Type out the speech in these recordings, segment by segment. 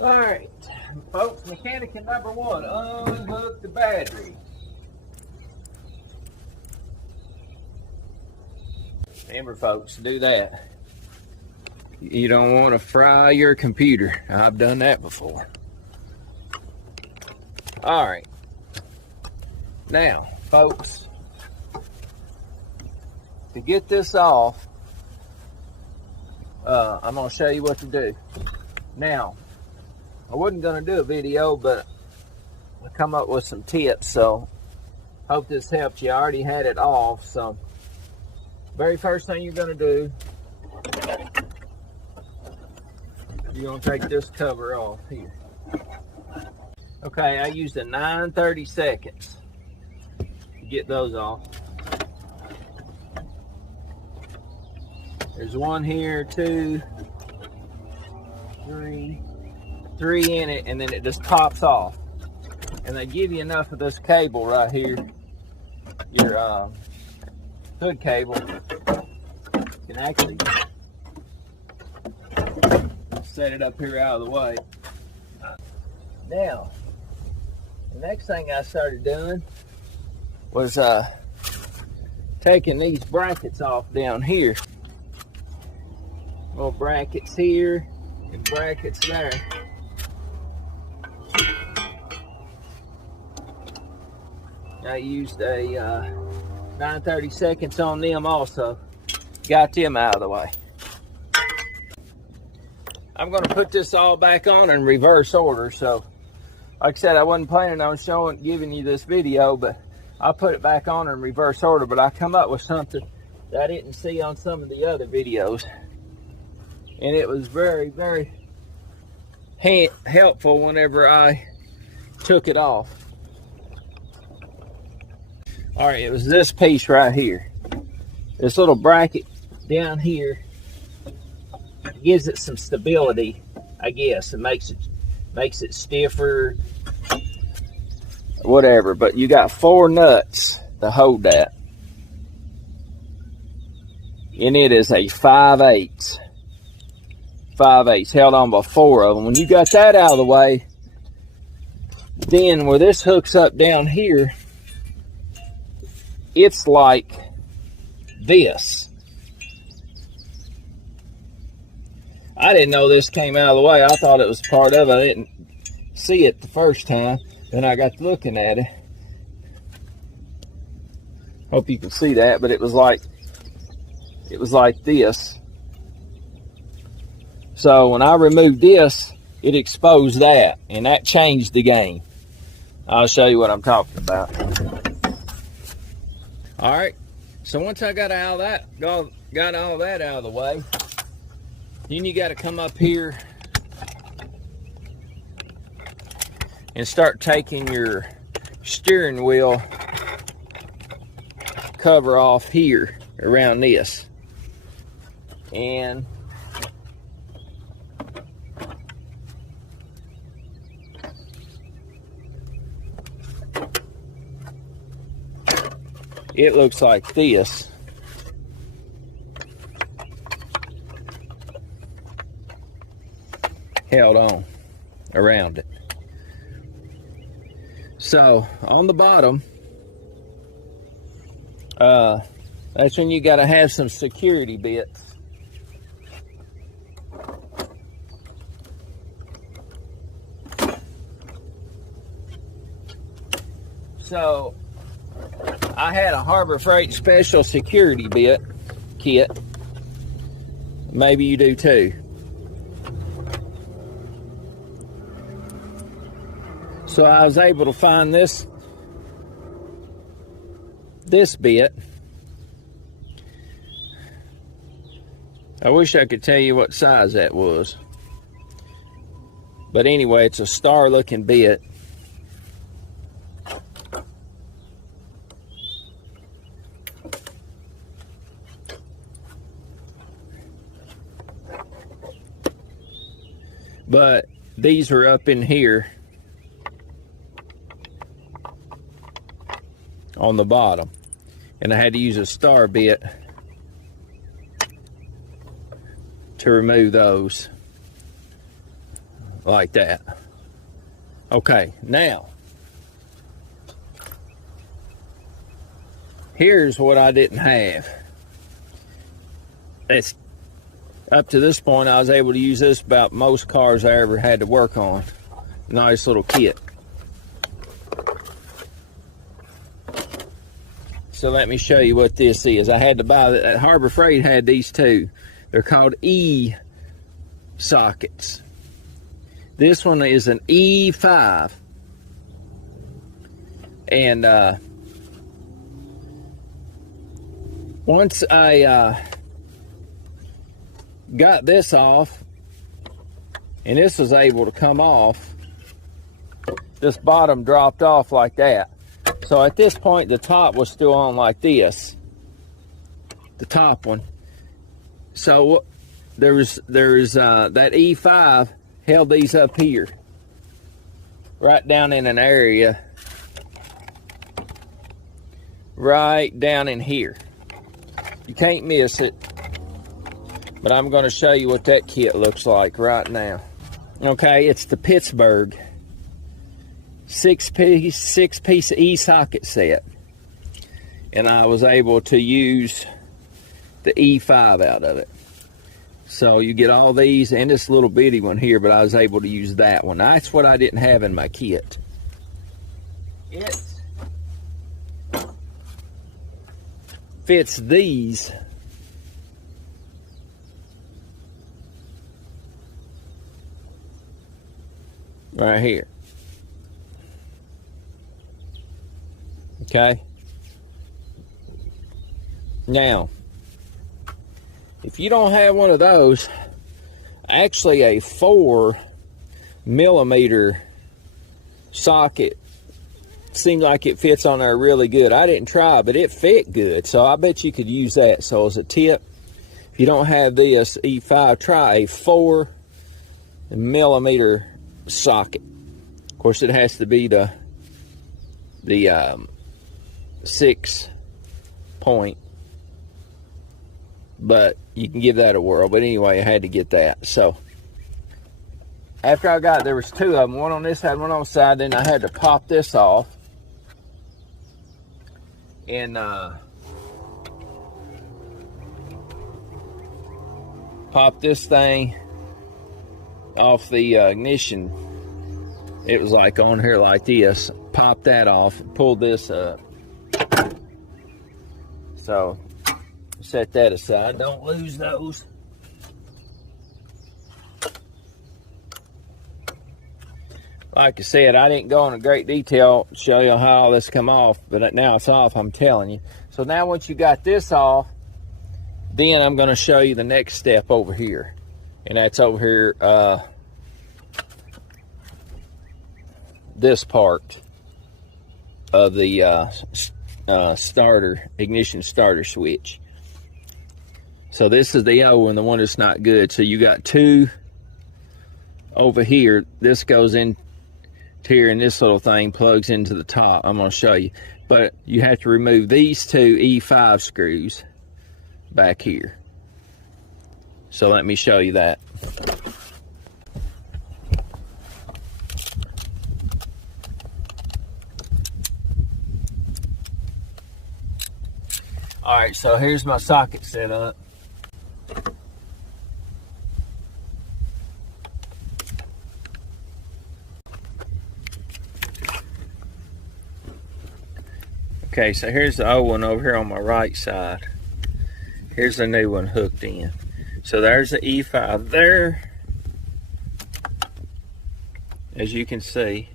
Alright, folks, mechanic number one, unhook the battery. Remember, folks, do that. You don't want to fry your computer. I've done that before. Alright. Now, folks, to get this off, I'm going to show you what to do. Now, I wasn't going to do a video, but I come up with some tips, so hope this helps you. I already had it off, so very first thing you're going to do, you're going to take this cover off here. Okay, I used a 9/32 to get those off. There's one here, two, three in it, and then it just pops off. And they give you enough of this cable right here, your hood cable. You can actually set it up here out of the way. Now, the next thing I started doing was taking these brackets off down here. Little brackets here and brackets there. I used a 9/32 on them also. Got them out of the way. I'm going to put this all back on in reverse order. So, like I said, I wasn't planning on giving you this video, but I put it back on in reverse order. But I come up with something that I didn't see on some of the other videos. And it was very, very helpful whenever I took it off. All right, it was this piece right here. This little bracket down here gives it some stability, I guess. It makes it stiffer, whatever. But you got 4 nuts to hold that. And it is a 5/8. 5/8 held on by 4 of them. When you got that out of the way, then where this hooks up down here, it's like this. I didn't know this came out of the way. I thought it was part of it. I didn't see it the first time. Then I got looking at it. Hope you can see that, but it was like this. So when I removed this, it exposed that, and that changed the game. I'll show you what I'm talking about. All right, so once I got all that out of the way, then you got to come up here and start taking your steering wheel cover off here around this. And it looks like this. Held on around it. So on the bottom, that's when you got to have some security bits. So I had a Harbor Freight special security bit kit. Maybe you do too. So I was able to find this bit. I wish I could tell you what size that was. But anyway, it's a star looking bit. But these are up in here on the bottom. And I had to use a star bit to remove those like that. Okay, now here's what I didn't have. It's up to this point I was able to use this about most cars I ever had to work on. Nice little kit. So let me show you what this is. I had to buy that. Harbor Freight had these too. They're called E sockets. This one is an E5. And once I got this off, and this was able to come off, this bottom dropped off like that. So at this point, the top was still on like this, the top one. So there's that E5 held these up here, right down in an area, right down in here. You can't miss it, but I'm going to show you what that kit looks like right now. Okay, it's the Pittsburgh six piece E socket set, and I was able to use the E5 out of it. So you get all these and this little bitty one here, but I was able to use that one. That's what I didn't have in my kit. It fits these right here. Okay. Now, if you don't have one of those, actually a 4mm socket seems like it fits on there really good. I didn't try, but it fit good, so I bet you could use that. So as a tip, if you don't have this E5, try a 4mm socket. Of course, it has to be the 6 point, but you can give that a whirl. But anyway, I had to get that. So after I got, there was two of them, one on this side, one on the side. Then I had to pop this off and pop this thing off the ignition. It was like on here like this. Pop that off, pulled this up. So set that aside, don't lose those. Like I said, I didn't go into great detail to show you how all this come off, but now it's off, I'm telling you. So now once you got this off, then I'm going to show you the next step over here. And that's over here, this part of the ignition starter switch. So this is the old one, the one that's not good. So you got two over here. This goes in here, and this little thing plugs into the top. I'm going to show you, but you have to remove these two E5 screws back here. So let me show you that. Alright, so here's my socket set up. Okay, so here's the old one over here on my right side. Here's the new one hooked in. So there's the E5 there. As you can see,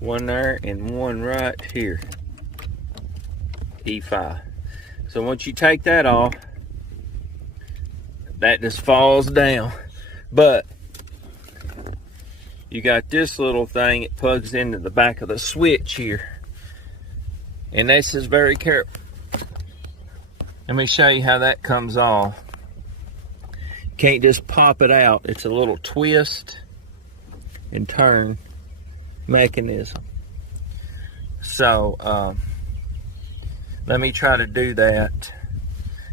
one there and one right here. E5. So once you take that off, that just falls down. But you got this little thing, it plugs into the back of the switch here. And this is very careful. Let me show you how that comes off. You can't just pop it out. It's a little twist and turn mechanism. So Let me try to do that.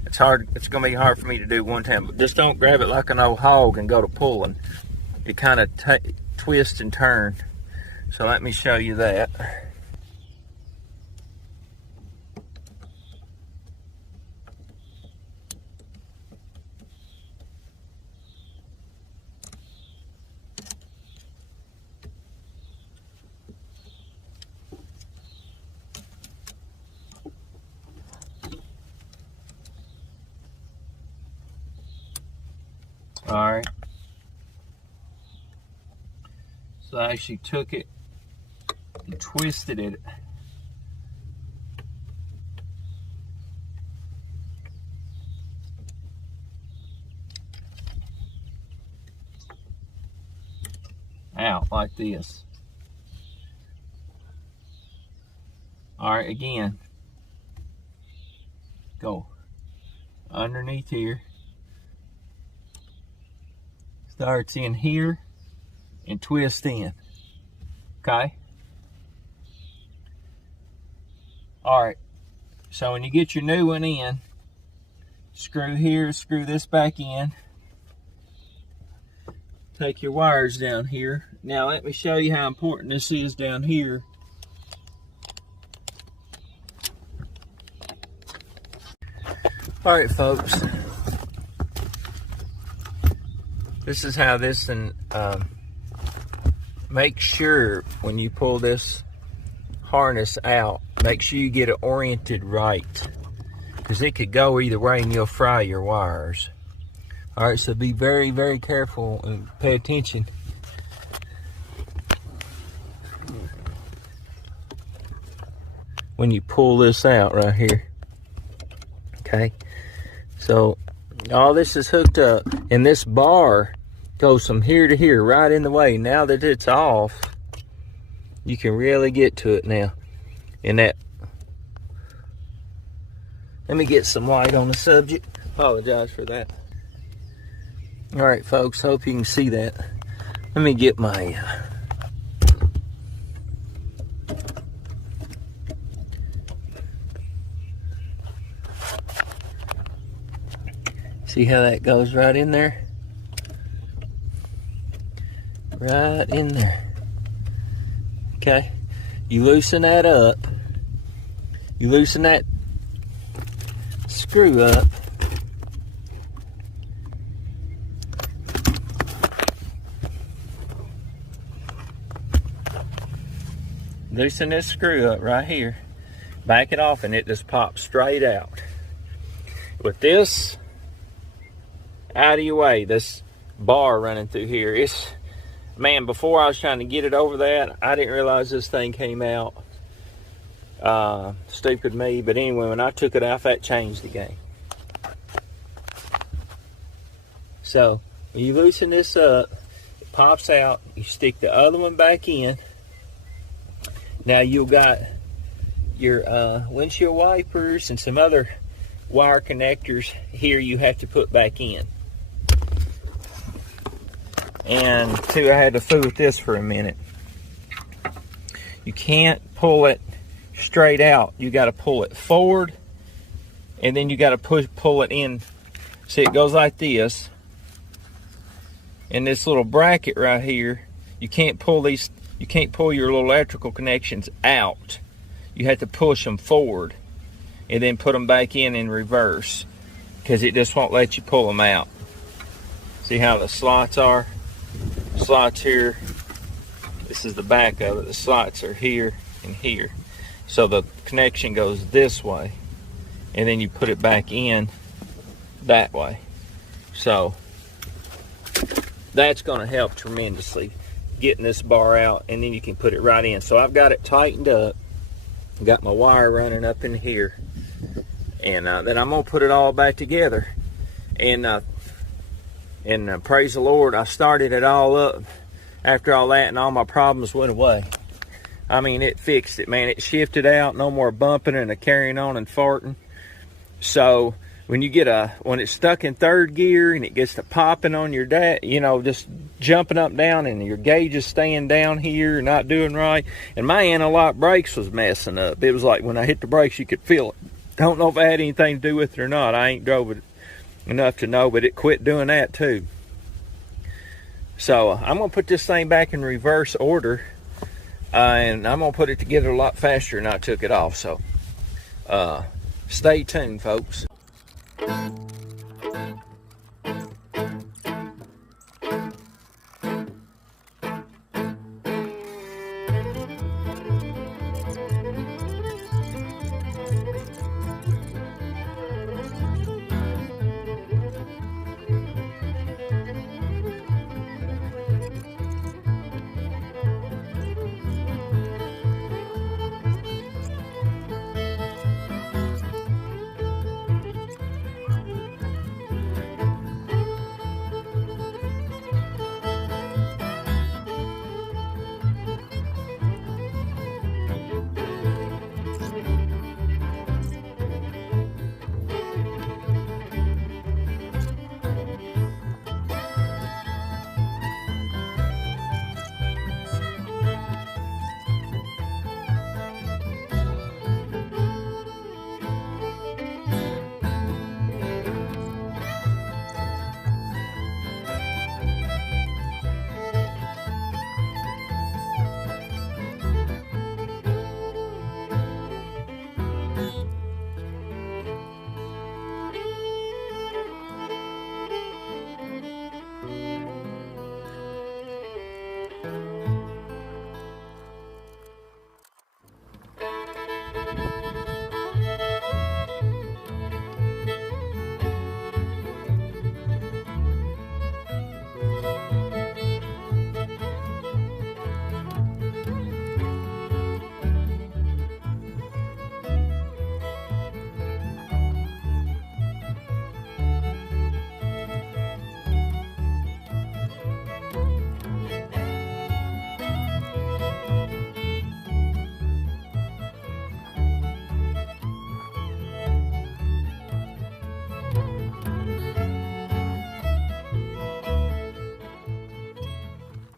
It's hard. It's going to be hard for me to do one time, but just don't grab it like an old hog and go to pulling. It kind of twist and turn. So let me show you that. All right. So I actually took it and twisted it. Out like this. All right, again. Go underneath here. Starts in here and twist in. Okay? Alright. So when you get your new one in, screw here, screw this back in. Take your wires down here. Now let me show you how important this is down here. Alright folks. This is how this, and make sure when you pull this harness out, make sure you get it oriented right, because it could go either way and you'll fry your wires. All right, so be very, very careful and pay attention. When you pull this out right here. Okay, so all this is hooked up, and this bar goes from here to here, right in the way. Now that it's off, you can really get to it now. And that, let me get some light on the subject. Apologize for that. All right, folks, hope you can see that. Let me get my see how that goes right in there? Right in there. Okay. You loosen that up. You loosen that screw up. Loosen this screw up right here. Back it off and it just pops straight out. With this out of your way, this bar running through here, it's, man, before I was trying to get it over that, I didn't realize this thing came out. Stupid me, but anyway, when I took it off, that changed the game. So when you loosen this up, it pops out, you stick the other one back in. Now you've got your windshield wipers and some other wire connectors here you have to put back in. And two, I had to fool with this for a minute. You can't pull it straight out. You got to pull it forward, and then you got to pull it in. See, it goes like this. And this little bracket right here, you can't pull these. You can't pull your little electrical connections out. You have to push them forward, and then put them back in reverse, because it just won't let you pull them out. See how the slots are? Slots here. This is the back of it. The slots are here and here. So the connection goes this way, and then you put it back in that way. So that's going to help tremendously getting this bar out, and then you can put it right in. So I've got it tightened up. Got my wire running up in here, and then I'm going to put it all back together. And praise the Lord, I started it all up after all that, and all my problems went away. I mean, it fixed it, man. It shifted out, no more bumping and a carrying on and farting. So when you get when it's stuck in third gear and it gets to popping on your you know, just jumping up down, and your gauge is staying down here, not doing right. And my anti-lock brakes was messing up. It was like when I hit the brakes, you could feel it. Don't know if it had anything to do with it or not. I ain't drove it enough to know, but it quit doing that too. So I'm gonna put this thing back in reverse order, and I'm gonna put it together a lot faster than I took it off. So stay tuned, folks.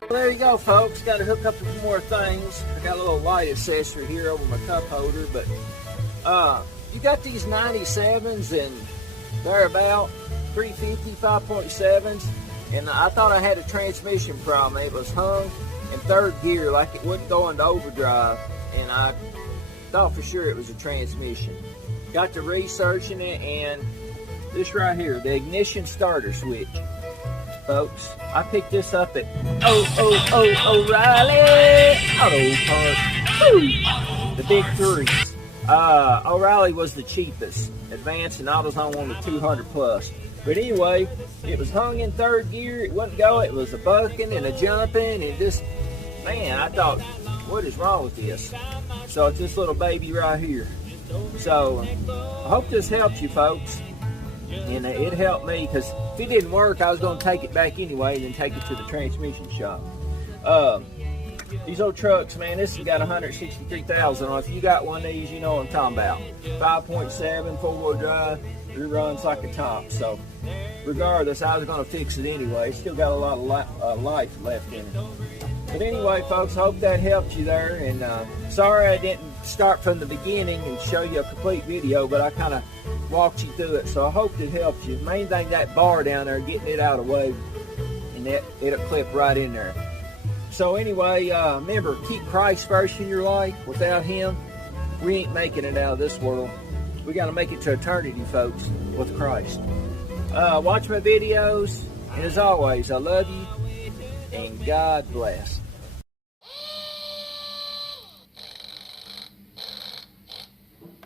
Well, there you go, folks. Got to hook up a few more things. I got a little light accessory here over my cup holder, but you got these 97s and they're about 350 5.7s, and I thought I had a transmission problem. It was hung in third gear, like it wouldn't go into overdrive, and I thought for sure it was a transmission. Got to researching it, and this right here, the ignition starter switch. Folks, I picked this up at O'Reilly Auto Parts. The big threes. O'Reilly was the cheapest. Advanced and AutoZone one was 200 plus. But anyway, it was hung in third gear. It wouldn't go. It was a bucking and a jumping, and just, man, I thought, what is wrong with this? So it's this little baby right here. So I hope this helps you, folks. And it helped me, because if it didn't work, I was going to take it back anyway and then take it to the transmission shop. These old trucks, man, this has got 163,000 on it. If you got one of these, you know what I'm talking about. 5.7, four-wheel drive, it runs like a top. So regardless, I was going to fix it anyway. Still got a lot of life left in it. But anyway, folks, I hope that helped you there. And sorry I didn't start from the beginning and show you a complete video, but I kind of walked you through it. So I hope it helped you. Main thing, that bar down there, getting it out of the way, and it'll clip right in there. So anyway, remember, keep Christ first in your life. Without Him, we ain't making it out of this world. We got to make it to eternity, folks, with Christ. Watch my videos, and as always, I love you, and God bless.